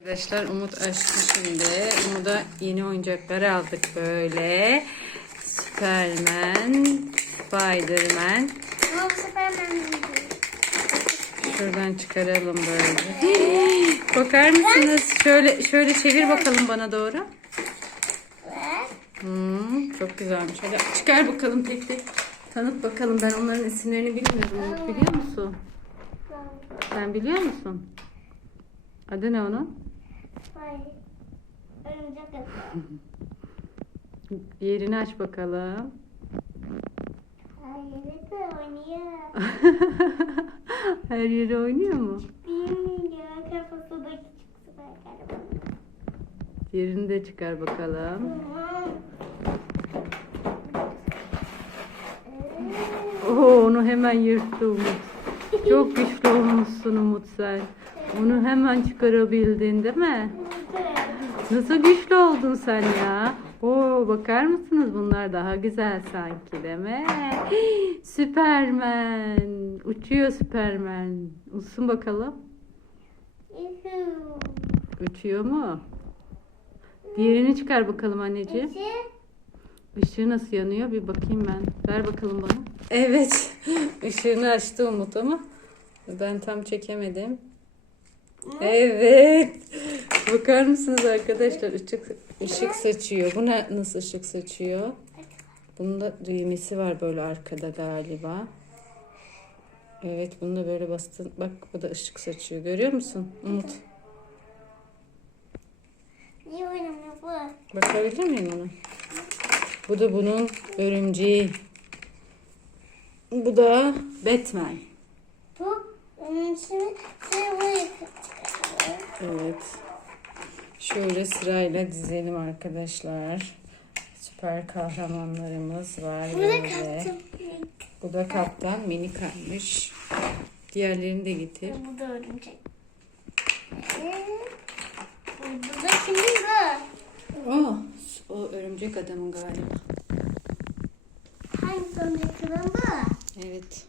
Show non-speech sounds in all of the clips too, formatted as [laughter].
Arkadaşlar Umut açtı şimdi. Umut'a yeni oyuncaklar aldık böyle. Superman, Spiderman. Ama bu bildim. Şuradan çıkaralım böyle. [gasps] Bakar mısınız? Şöyle şöyle çevir bakalım bana doğru. Hmm, çok güzelmiş. Hadi çıkar bakalım tek tek. Tanıt bakalım. Ben onların isimlerini bilmiyorum. Umut biliyor musun? Sen biliyor musun? Adı ne onun? Hayır. Örümcek. Yerini aç bakalım. Hayır de oynuyor. [laughs] Her yeri oynuyor mu? Bilmiyor. Kafası da küçük süper kahraman. Yerini de çıkar bakalım. Oo, onu hemen yırttı Umut. Çok güçlü olmuşsun Umut sen. Onu hemen çıkarabildin değil mi? Nasıl güçlü oldun sen ya? Oo, bakar mısınız bunlar daha güzel sanki değil mi? [gasps] Süpermen. Uçuyor Süpermen. Uçsun bakalım. Uçuyor mu? Diğerini çıkar bakalım anneciğim. Işığı nasıl yanıyor bir bakayım ben. Ver bakalım bana. Evet. [gasps] Işığını açtı Umut ama ben tam çekemedim. Evet. Bakar mısınız arkadaşlar? Işık, ışık saçıyor. Bu ne, nasıl ışık saçıyor? Bunun da düğmesi var böyle arkada galiba. Evet bunu da böyle bastın. Bak bu da ışık saçıyor. Görüyor musun Umut? Niye oynamıyor bu? Bakabilir miyim ona? Bu da bunun örümceği. Bu da Batman. Evet. Şöyle sırayla dizelim arkadaşlar. Süper kahramanlarımız var Bu da kaptım. Bu da kaptan mini kalmış. Diğerlerini de getir. Bu da örümcek. Bu da şimdi bu. Oh, o örümcek adamın galiba. Hangi örümcek adam bu? Evet.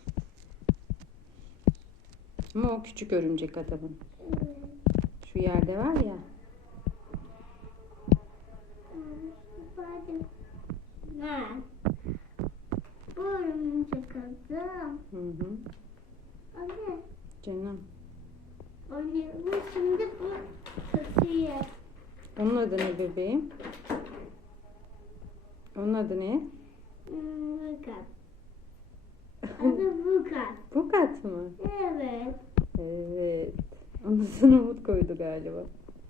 Ama o küçük örümcek adamın. Şu yerde var ya. Bu örümcek adam. Hı hı. Anne. Canım. Anne bu şimdi bu taşıyor. Onun adı ne bebeğim? Onun adı ne? Vukat. [laughs] Adı Vukat. Bukat mı? Evet. Adını Umut koydu galiba.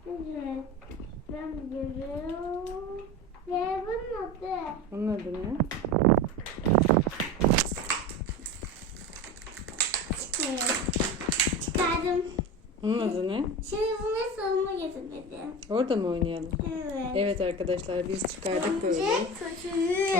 Evet. Ben görüyorum. Ve bunun adı. Onun adı ne? Evet. Çıkardım. Onun adı ne? Şimdi bunu savunma getirdim. Orada mı oynayalım? Evet. Evet arkadaşlar biz çıkardık böyle. Önce kötüyü